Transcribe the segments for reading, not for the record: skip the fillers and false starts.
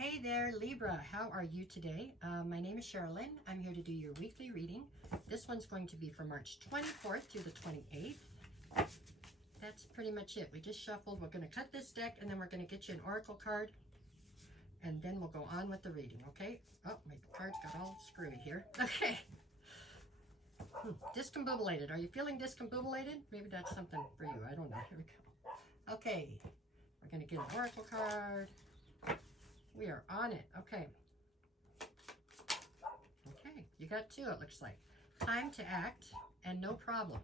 Hey there, Libra. How are you today? My name is Sherilyn. I'm here to do your weekly reading. This one's going to be from March 24th through the 28th. That's pretty much it. We just shuffled. We're going to cut this deck, and then we're going to get you an oracle card, and then we'll go on with the reading, okay? Oh, my cards got all screwy here. Okay. Discombobulated. Are you feeling discombobulated? Maybe that's something for you. I don't know. Here we go. Okay. We're going to get an oracle card. We are on it. Okay. Okay. You got two, it looks like. Time to act and no problem.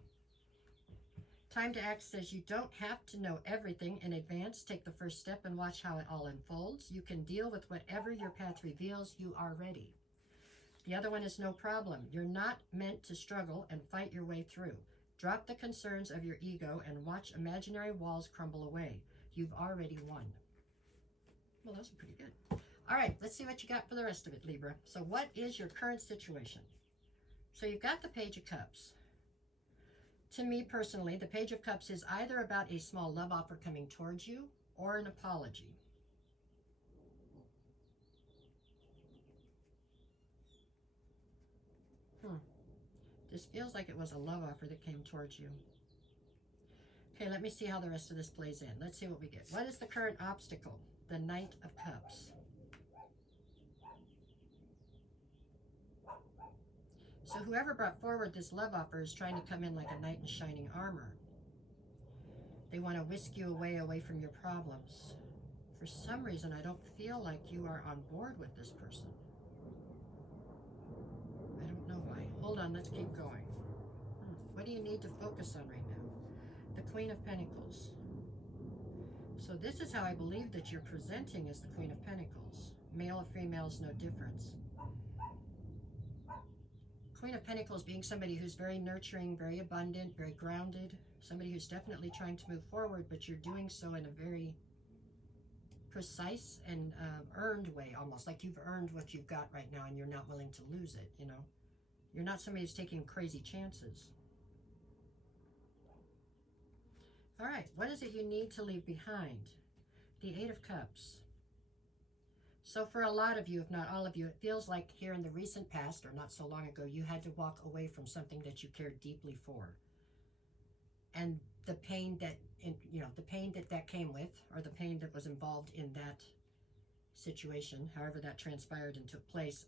Time to act says you don't have to know everything in advance. Take the first step and watch how it all unfolds. You can deal with whatever your path reveals. You are ready. The other one is no problem. You're not meant to struggle and fight your way through. Drop the concerns of your ego and watch imaginary walls crumble away. You've already won. Well, those are pretty good. All right, let's see what you got for the rest of it, Libra. So what is your current situation? So you've got the Page of Cups. To me personally, the Page of Cups is either about a small love offer coming towards you or an apology. This feels like it was a love offer that came towards you. Okay, let me see how the rest of this plays in. Let's see what we get. What is the current obstacle? The Knight of Cups. So whoever brought forward this love offer is trying to come in like a knight in shining armor. They want to whisk you away from your problems. For some reason, I don't feel like you are on board with this person. I don't know why. Hold on, let's keep going. What do you need to focus on right now? The Queen of Pentacles. So this is how I believe that you're presenting as the Queen of Pentacles. Male or female is no difference. Queen of Pentacles being somebody who's very nurturing, very abundant, very grounded. Somebody who's definitely trying to move forward, but you're doing so in a very precise and earned way, almost like you've earned what you've got right now and you're not willing to lose it, you know. You're not somebody who's taking crazy chances. All right, what is it you need to leave behind? The Eight of Cups. So for a lot of you, if not all of you, it feels like here in the recent past, or not so long ago, you had to walk away from something that you cared deeply for. And the pain that, the pain that came with, or the pain that was involved in that situation, however that transpired and took place,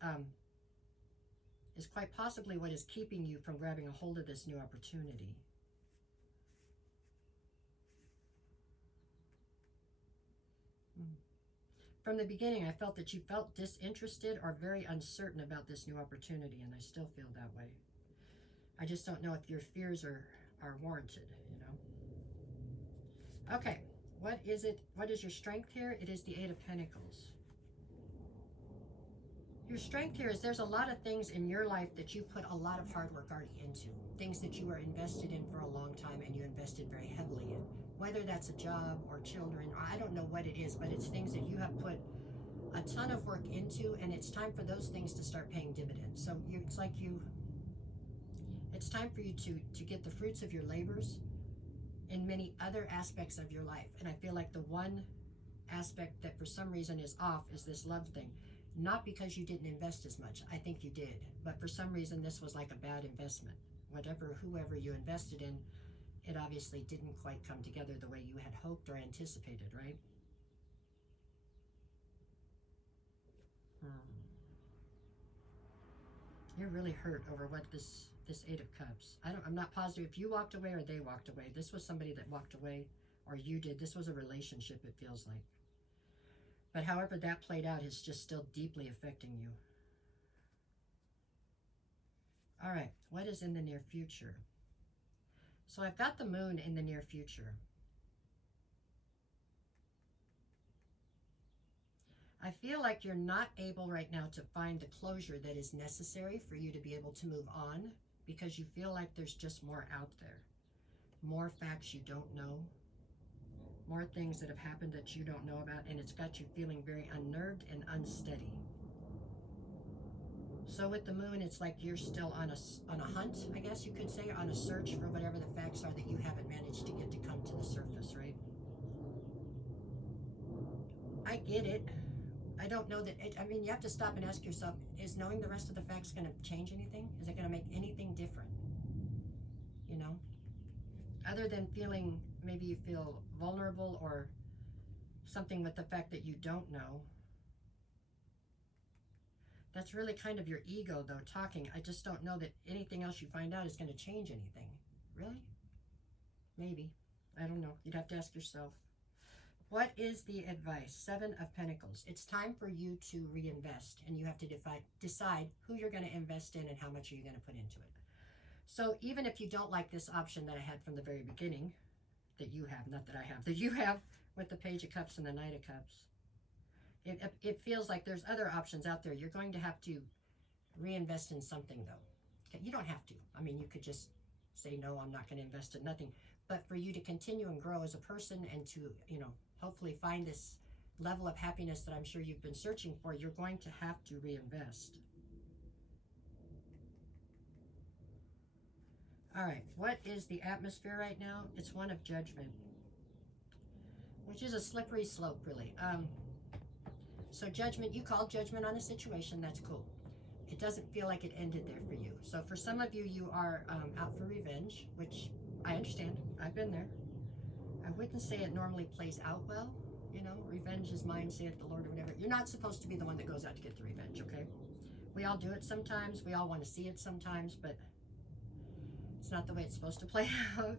is quite possibly what is keeping you from grabbing a hold of this new opportunity. From the beginning, I felt that you felt disinterested or very uncertain about this new opportunity, and I still feel that way. I just don't know if your fears are warranted, you know. Okay, what is it? What is your strength here? It is the Eight of Pentacles. Your strength here is there's a lot of things in your life that you put a lot of hard work already into. Things that you were invested in for a long time and you invested very heavily in. Whether that's a job or children, or I don't know what it is, but it's things that you have put a ton of work into, and it's time for those things to start paying dividends. So it's time for you to get the fruits of your labors in many other aspects of your life. And I feel like the one aspect that for some reason is off is this love thing. Not because you didn't invest as much. I think you did. But for some reason, this was like a bad investment. Whoever you invested in, it obviously didn't quite come together the way you had hoped or anticipated, right? You're really hurt over what this Eight of Cups. I'm not positive if you walked away or they walked away. This was somebody that walked away, or you did. This was a relationship, it feels like. But however that played out is just still deeply affecting you. All right, what is in the near future? So I've got the Moon in the near future. I feel like you're not able right now to find the closure that is necessary for you to be able to move on, because you feel like there's just more out there. More facts you don't know. More things that have happened that you don't know about, and it's got you feeling very unnerved and unsteady. So with the Moon, it's like you're still on a hunt, I guess you could say, on a search for whatever the facts are that you haven't managed to get to come to the surface, right? I get it. I don't know that, I mean, you have to stop and ask yourself, is knowing the rest of the facts going to change anything? Is it going to make anything different? You know? Other than feeling, maybe you feel vulnerable or something with the fact that you don't know. That's really kind of your ego, though, talking. I just don't know that anything else you find out is going to change anything. Really? Maybe. I don't know. You'd have to ask yourself. What is the advice? 7 of Pentacles. It's time for you to reinvest, and you have to decide who you're going to invest in and how much are you going to put into it. So even if you don't like this option that I had from the very beginning, that you have, not that I have, that you have with the Page of Cups and the Knight of Cups, it feels like there's other options out there. You're going to have to reinvest in something, though. Okay, you don't have to. I mean, you could just say, no, I'm not going to invest in nothing. But for you to continue and grow as a person and to, you know, hopefully find this level of happiness that I'm sure you've been searching for, you're going to have to reinvest. All right, what is the atmosphere right now? It's one of judgment, which is a slippery slope, really. So judgment, you called judgment on a situation, that's cool. It doesn't feel like it ended there for you. So for some of you, you are out for revenge, which I understand. I've been there. I wouldn't say it normally plays out well. You know, revenge is mine, saith the Lord, or whatever. You're not supposed to be the one that goes out to get the revenge, okay? We all do it sometimes. We all want to see it sometimes, but it's not the way it's supposed to play out.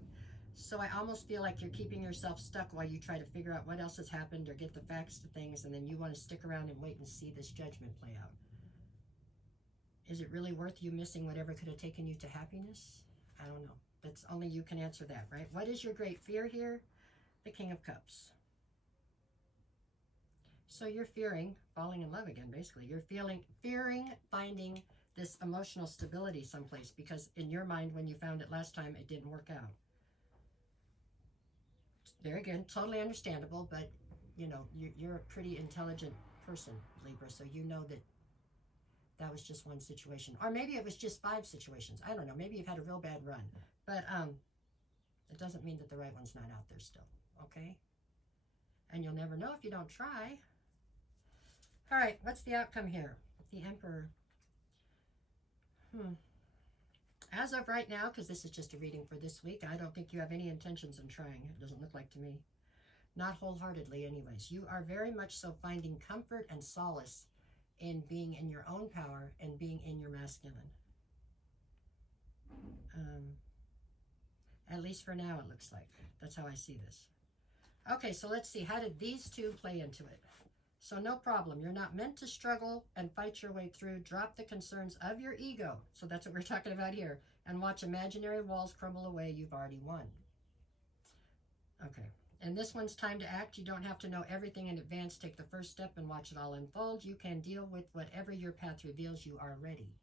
So I almost feel like you're keeping yourself stuck while you try to figure out what else has happened or get the facts to things, and then you want to stick around and wait and see this judgment play out. Is it really worth you missing whatever could have taken you to happiness? I don't know. That's only you can answer that, right? What is your great fear here? The King of Cups. So you're fearing falling in love again, basically. You're fearing finding this emotional stability someplace because in your mind, when you found it last time, it didn't work out. There again, totally understandable, but you know, you're a pretty intelligent person, Libra, so you know that that was just one situation. Or maybe it was just 5 situations. I don't know. Maybe you've had a real bad run. But it doesn't mean that the right one's not out there still, okay? And you'll never know if you don't try. All right, what's the outcome here? The Emperor. As of right now, because this is just a reading for this week, I don't think you have any intentions in trying. It doesn't look like to me. Not wholeheartedly anyways. You are very much so finding comfort and solace in being in your own power and being in your masculine. At least for now, it looks like. That's how I see this. Okay, so let's see. How did these two play into it? So no problem. You're not meant to struggle and fight your way through. Drop the concerns of your ego. So that's what we're talking about here. And watch imaginary walls crumble away. You've already won. Okay. And this one's time to act. You don't have to know everything in advance. Take the first step and watch it all unfold. You can deal with whatever your path reveals. You are ready.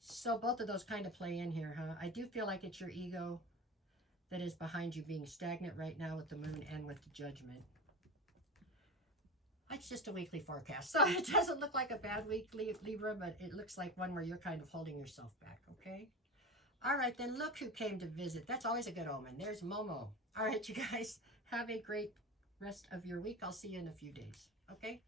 So both of those kind of play in here, huh? I do feel like it's your ego that is behind you being stagnant right now with the moon and with the judgment. It's just a weekly forecast, so it doesn't look like a bad week, Libra, but it looks like one where you're kind of holding yourself back, okay? All right, then look who came to visit. That's always a good omen. There's Momo. All right, you guys, have a great rest of your week. I'll see you in a few days, okay?